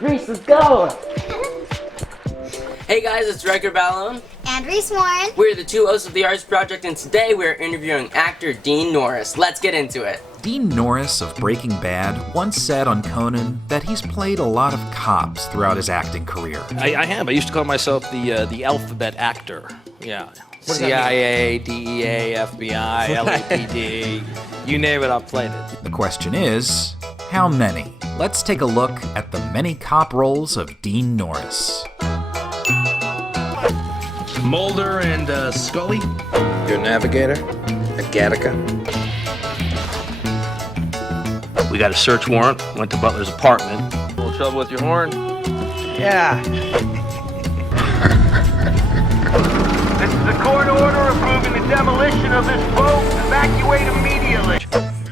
Reese, let's go! Hey guys, it's Ryker Baloun and Reese Warren. We're the two hosts of the Arts Project, and today we're interviewing actor Dean Norris. Let's get into it. Dean Norris of Breaking Bad once said on Conan that he's played a lot of cops throughout his acting career. I have. I used to call myself the alphabet actor. Yeah. CIA, DEA, FBI, LAPD, you name it, I've played it. The question is, how many? Let's take a look at the many cop roles of Dean Norris. Mulder and Scully. Your navigator, a Gattaca. We got a search warrant, went to Butler's apartment. A little trouble with your horn? Yeah. This is a court order approving the demolition of this boat. Evacuate immediately.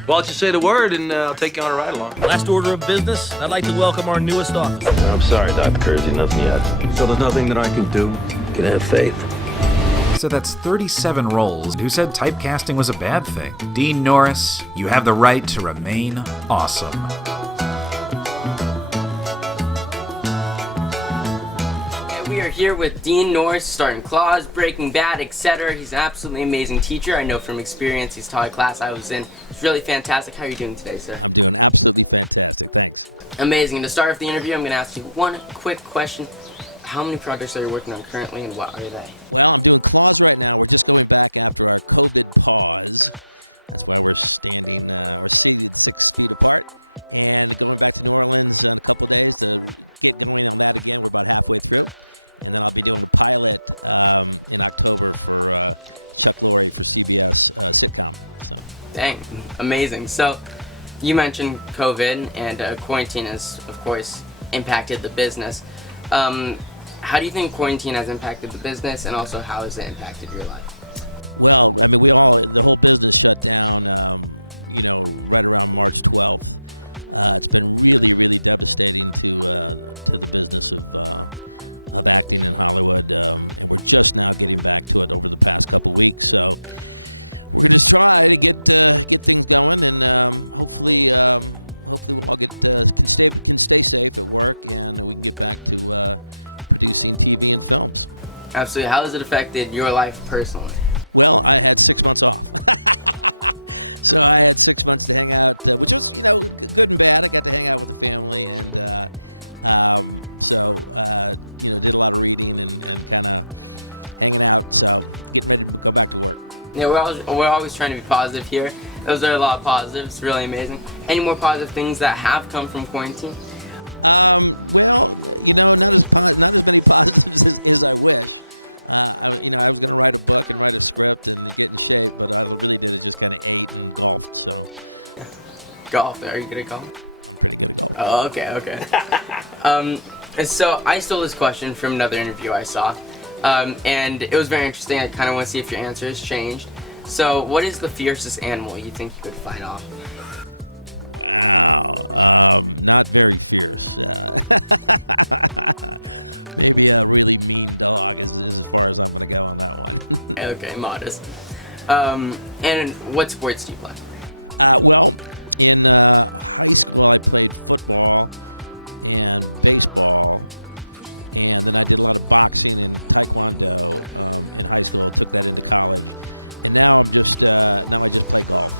Why don't you say the word and I'll take you on a ride along. Last order of business, I'd like to welcome our newest officer. I'm sorry, Dr. Kersey, nothing yet. So there's nothing that I can do? You can have faith. So that's 37 roles. Who said typecasting was a bad thing? Dean Norris, you have the right to remain awesome. We are here with Dean Norris, starring Claws, Breaking Bad, etc. He's an absolutely amazing teacher. I know from experience. He's taught a class I was in. It's really fantastic. How are you doing today, sir? I'm doing absolutely fantastic, thanks. Amazing. To start off the interview, I'm going to ask you one quick question. How many projects are you working on currently, and what are they? Well, I'm doing Claws right now. We're just going back after our COVID pause. That's why we're standing or seated 6 feet apart. And going back to New Orleans in a couple of days to get going on that again. We're about halfway through. And then I'll be doing a pilot in October for Chuck Lorre for CBS sitcom. So. Dang, amazing. So you mentioned COVID, and quarantine has, of course, impacted the business. How do you think quarantine has impacted the business, and also how has it impacted your life? Well, I mean, the whole business shut down, right around March 12th. It's been really, really devastating to the business of acting in Hollywood, and we're just now getting back to it over the past couple weeks. So we're going to try to get things going, and hopefully we'll all can stay safe at work, and we can get back to producing TV and films. Absolutely. How has it affected your life personally? Well, I had 6 months off. So I had 6 months to hang out, which was, good and bad. I got to hang out with the family, and did a lot of reading and kind of hanging out. So getting ready to go back to work. Yeah, we're always trying to be positive here. Those are a lot of positives. Really amazing. Any more positive things that have come from quarantine? Well, not as many positives as I wish. I was going to write a book and write a script and get in shape, but I really did it just kind of ate and golfed. So, golf? Are you good at golf? I'm pretty good at golf. Oh, okay. So I stole this question from another interview I saw, and it was very interesting. I kind of want to see if your answer has changed. So, what is the fiercest animal you think you could fight off? Wow, not very fierce. Maybe a really mean dog is as far as I'm going to go on that one. Okay, modest. And what sports do you play? Well, in high school I played football and baseball, and then I did a lot of boxing and taekwondo in high school. Took that into college, and now I just play golf.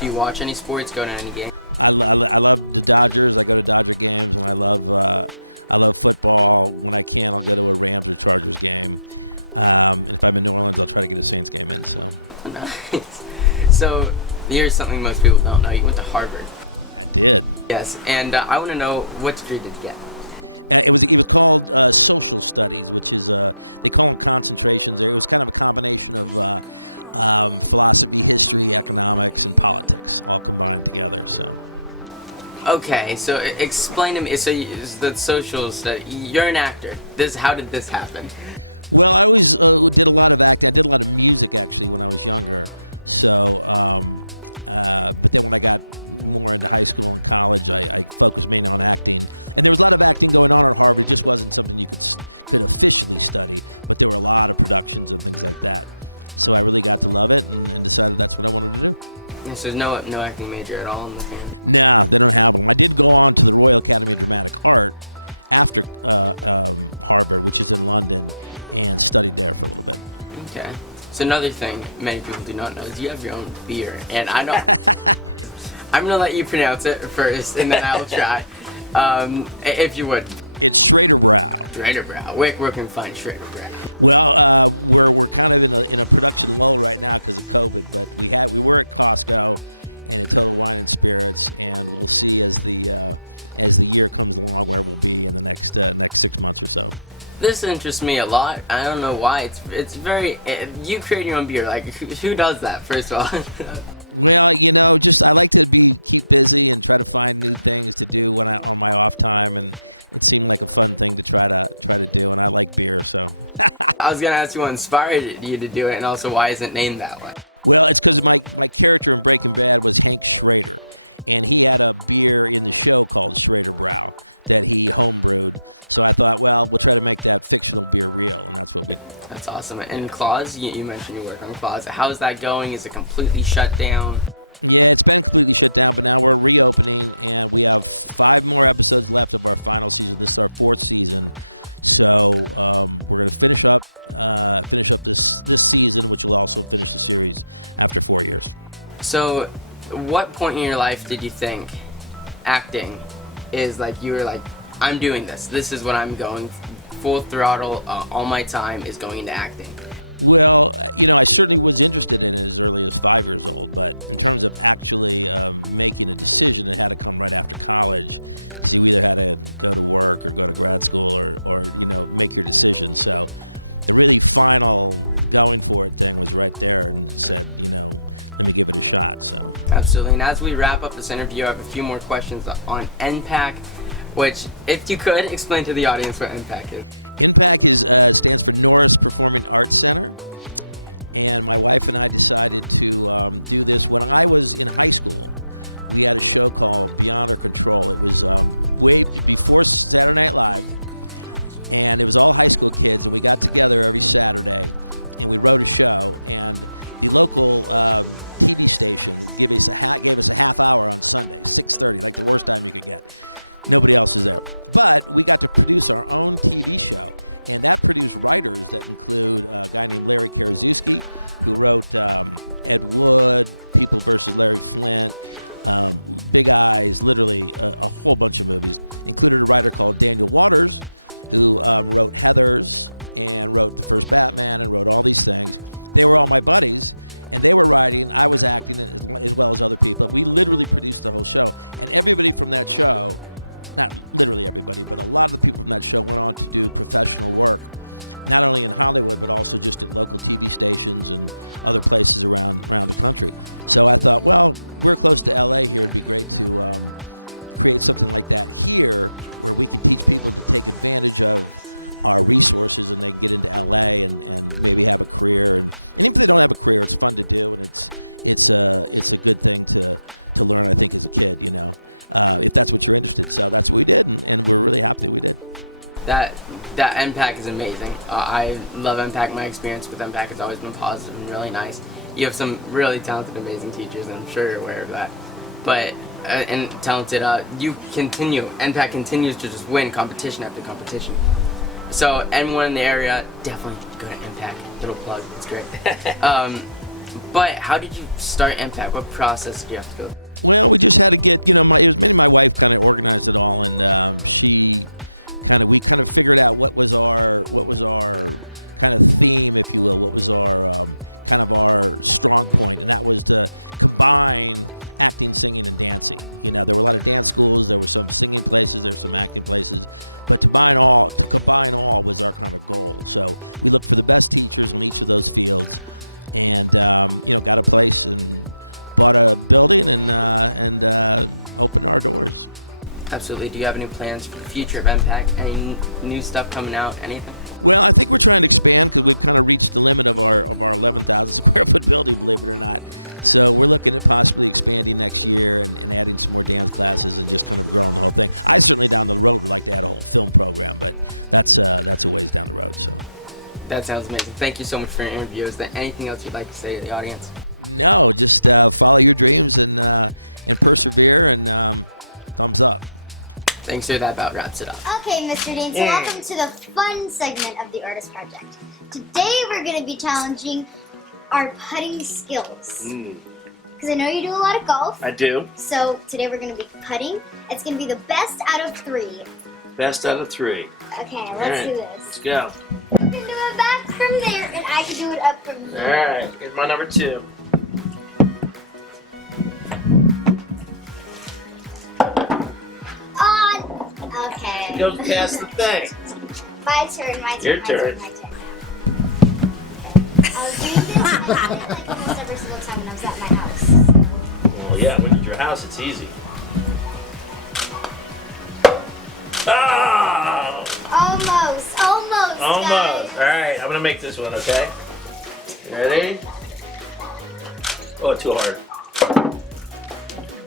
Do you watch any sports? Go to any game? I love the Dodgers. I go to Dodger games, and I love football. When I can, I'll go to a Rams or Chargers game. And if I'm in New Orleans, I'll try to get a Saints game in. So. Nice. So here's something most people don't know. You went to Harvard. I did. Yes, and I want to know, what degree did you get? It was called social studies, which is they call them concentrations. It was kind of a combination of philosophy, history, economics, and politics all combined together. So. Okay, so explain to me. So the social study. You're an actor. How did this happen? Well, I always did a lot of acting. I did a lot of music actually when I was younger. So, but then when I got more into high school and college, I focused mainly on acting. And there was a lot of acting going on at Harvard. It just wasn't something you could officially study, but there were a lot of productions and things like that. So I really got to love it and decided that's what I wanted to do. And so there's no acting major at all in the family? No, they don't have them. I did go on to the Royal Academy of Dramatic Art after Harvard, which is in London, and studied there for a little bit. Okay. So another thing many people do not know is you have your own beer, and I know I'm gonna let you pronounce it first, and then I'll try, if you would. It's Schrader Brow. Schrader Brow. Where can we find Schrader Brow? Well, we're kind of in a production lull right now because of COVID, but we were at Costco and at Total Wine and Spirits, and we'll see as the year comes along where we'll be in the next 6 months or so. This interests me a lot. I don't know why. It's very. You create your own beer. Like, who does that? First of all. Well, just I like to keep busy and try to find new things to do on my off time, and it seemed like a fun thing to try to do, and I like beer, so. I was gonna ask you what inspired you to do it, and also why is it named that way? Well, it's because my character in Breaking Bad was Hank Schrader, and he had a beer in the show called Schrader Brow that he homebrewed. So I thought, well, we'll try to make that fictional beer real, and that's what we. That's awesome. And Claws, you mentioned you work on Claws. How's that going? Is it completely shut down? Yeah, it's been completely shut down, but now we're reopening, and we have 5 more episodes left of our final season. This is our 4th season. So we're going to finish up this season, which will also finish the series after 4 years. So what point in your life did you think acting is like, you were like, I'm doing this. This is what I'm going full throttle. All my time is going into acting. Well, I certainly was interested in it as early as 5 years old, but in terms of actually making a decision, it had to come right after college, because you either had to go to work or go to grad school or make your decision. So the really final going for it thing was right there, and said, let me give it a shot. So absolutely. And as we wrap up this interview, I have a few more questions on MPAC, which, if you could explain to the audience what MPAC is. MPAC stands for Norris Performing Arts Center, and my wife and I decided to do this when I was in high school. We had a show called Beyond Our Control. It was way before Saturday Night Live, and it was all high school kids, and we got together every Saturday, and we wrote a show, and the local TV station gave us a half hour on Sunday, 6:30, like the worst time you could get. Nobody else is there. But we got to produce our own TV show, and that produced writers that include a guy named Larry Karaszewski, who wrote Ed Wood, People vs. Larry Flint, Big Eyes, literally a whole bunch of movies. Included a writer called Daniel Waters, who wrote Heathers and wrote the first Batman and wrote all these things. They were all my buddies, and they were writing. I was acting as well as other people. We literally produced the whole show, and everybody from that show, not literally everybody, but a lot of the people from that show went on to do professional work, not only in Hollywood, but also just at local TV stations and other places around the country. So I thought, well, we're close to LA here. It'd be great to create something like that here, where we can teach people to take advantage of our resources, and they can get into LA and maybe have a career. And even if they don't have a career, it's fun to do, and it's a good thing to learn, I think, as a kid, if that's what you're interested in. So that's what we did, and we're really happy that we did. That MPAC is amazing. I love MPAC. My experience with MPAC has always been positive and really nice. You have some really talented, amazing teachers, and I'm sure you're aware of that. But and talented, MPAC continues to just win competition after competition. So anyone in the area, definitely go to MPAC. Little plug, it's great. But how did you start MPAC? What process did you have to go through? Well, we just had to get, it was mainly my wife kind of organized it all, and we kind of figured out what was our kind of theme, if you will, what was our kind of our strong point, and that was to combine acting, singing, and dancing. There were a lot of dance schools, there were some singing places, there were some acting places, but to combine all was our kind of goal. So we looked for the best teachers on each of those fields, and got a place and bought a building and opened our doors. Absolutely. Do you have any plans for the future of MPAC? Any new stuff coming out? Anything? Well, I think we're trying to expand, because we've kind of reached the limit of our 11,000 square foot building, believe it or not. So we're looking at possibly expanding next year and adding some more dance classes and just kind of growing the whole thing. I certainly down the road would like to add a whole film program, but that's a ways down the road. So that sounds amazing. Thank you so much for your interview. Is there anything else you'd like to say to the audience? No, just follow your dreams and persevere, and thumbs up. Thanks, sir. That about wraps it up. Okay, Mr. Dean, so welcome to the fun segment of the Artist Project. Today we're going to be challenging our putting skills. Because I know you do a lot of golf. I do. So today we're going to be putting. It's going to be the best out of 3. Best out of 3. Okay, let's Alright. do this. Let's go. You can do it back from there, and I can do it up from here. Alright, here's my number 2. Okay. Goes past the thing. My turn, my turn. Your my turn. My turn. I'll do this and I'll do it like almost every single time when I was at my house. Well, yeah, when it's your house, it's easy. Oh! Almost, Almost. guys. Alright, I'm gonna make this one, okay? You ready? Oh, too hard.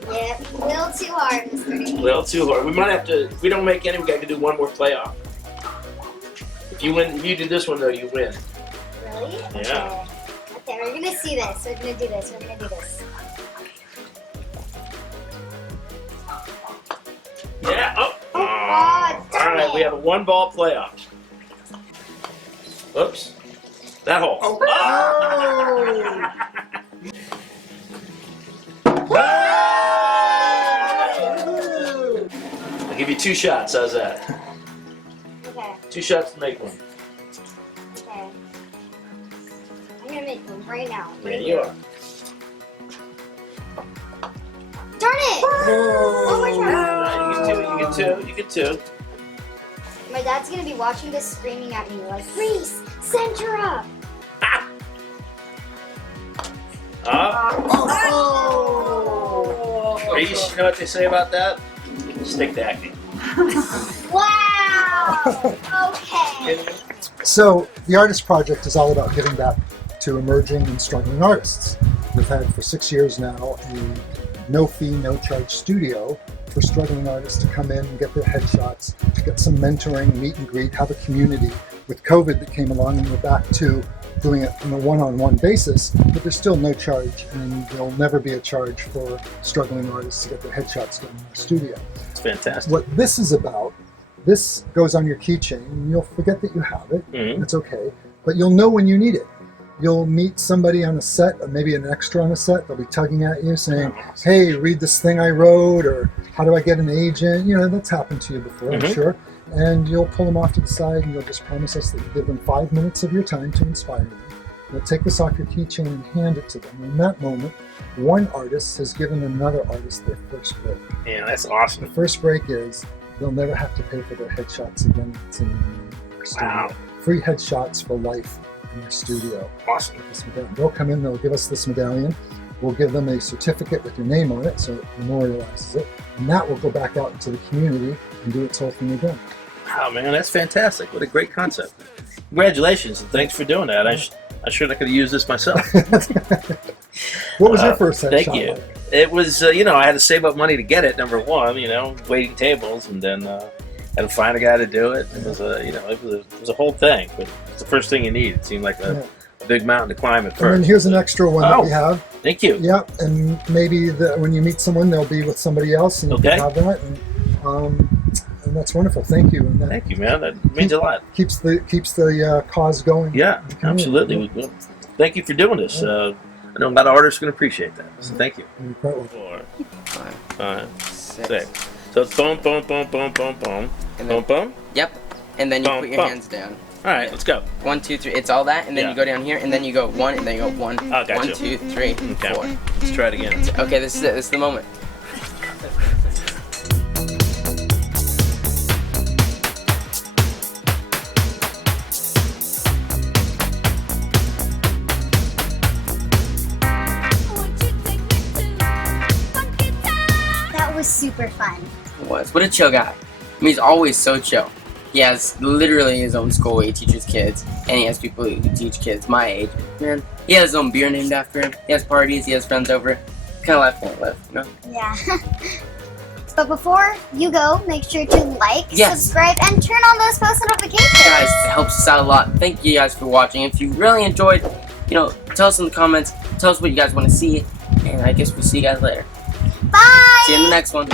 Yeah, a little too hard, Mr. Dean. A little too hard. We might have to, if we don't make any, we gotta do one more playoff. If you win, if you do this one though, you win. Really? Yeah. Okay, we're gonna see this. We're gonna do this. We're gonna do this. Yeah. Oh. Oh, darn Alright, it. we have a 1-ball playoff. Oops. That hole. Oh. I'll give you 2 shots. How's that? Okay, 2 shots to make them. okay. I'm gonna make them right now. There you are. Darn it! Oh my God. Alright, you get 2. You get 2. My dad's gonna be watching this screaming at me like, Reese, send her up! Up. Oh! Reese, you know what they say about that? Stick to acting. Wow! Okay. So the Artist Project is all about giving back to emerging and struggling artists. We've had for 6 years now a no fee, no charge studio for struggling artists to come in and get their headshots, get some mentoring, meet and greet, have a community. With COVID that came along, and we're back to doing it on a one-on-one basis, but there's still no charge, and there'll never be a charge for struggling artists to get their headshots done in the studio. It's fantastic. What this is about, this goes on your keychain, and you'll forget that you have it. Mhm. That's okay, but you'll know when you need it. You'll meet somebody on a set, or maybe an extra on a set. They'll be tugging at you saying, hey, read this thing I wrote, or how do I get an agent? You know, that's happened to you before, I'm sure. And you'll pull them off to the side, and you'll just promise us that you give them 5 minutes of your time to inspire them. You'll take this off your keychain and hand it to them. In that moment, one artist has given another artist their first break. Man, that's awesome. The first break is they'll never have to pay for their headshots again. It's in our studio. Wow. Free headshots for life in your studio. Awesome. They'll come in, they'll give us this medallion. We'll give them a certificate with your name on it, so it memorializes it. And that will go back out into the community and do its whole thing again. Oh man, that's fantastic. What a great concept. Congratulations, and thanks for doing that. I sure I could have used this myself. What was your first headshot? Thank you. like? It was, I had to save up money to get it, number one, waiting tables, and then had to find a guy to do it. It was it was a whole thing, but it's the first thing you need. It seemed like a big mountain to climb at first. And then here's an extra one that we have. Thank you. Yeah, and maybe when you meet someone, they'll be with somebody else, and you can have that. And that's wonderful. Thank you. And that Thank you, man. That means a lot. Keeps the cause going. Yeah, absolutely. Well, thank you for doing this. I know a lot of artists are going to appreciate that. So thank you. 4, 5, 6. So it's boom, boom, boom, boom, boom, boom, boom, boom. Yep. And then you Boom, put your boom. hands down. All right, let's go. 1, 2, 3. It's all that, and then Yeah. you go down here, and then you go 1, and then you go 1. Oh, gotcha. 1, 2, 3, Okay. 4. Let's try it again. Okay, this is it. This is the moment. That was super fun. It was. What a chill guy. I mean, he's always so chill. He has literally his own school where he teaches kids, and he has people who teach kids my age. Man, he has his own beer named after him. He has parties. He has friends over. What kind of life won't live, you know? Yeah. But before you go, make sure to like, Yes. subscribe, and turn on those post notifications. Guys, it helps us out a lot. Thank you guys for watching. If you really enjoyed, tell us in the comments Tell us what you guys want to see, and I guess we'll see you guys later. Bye! See you in the next one.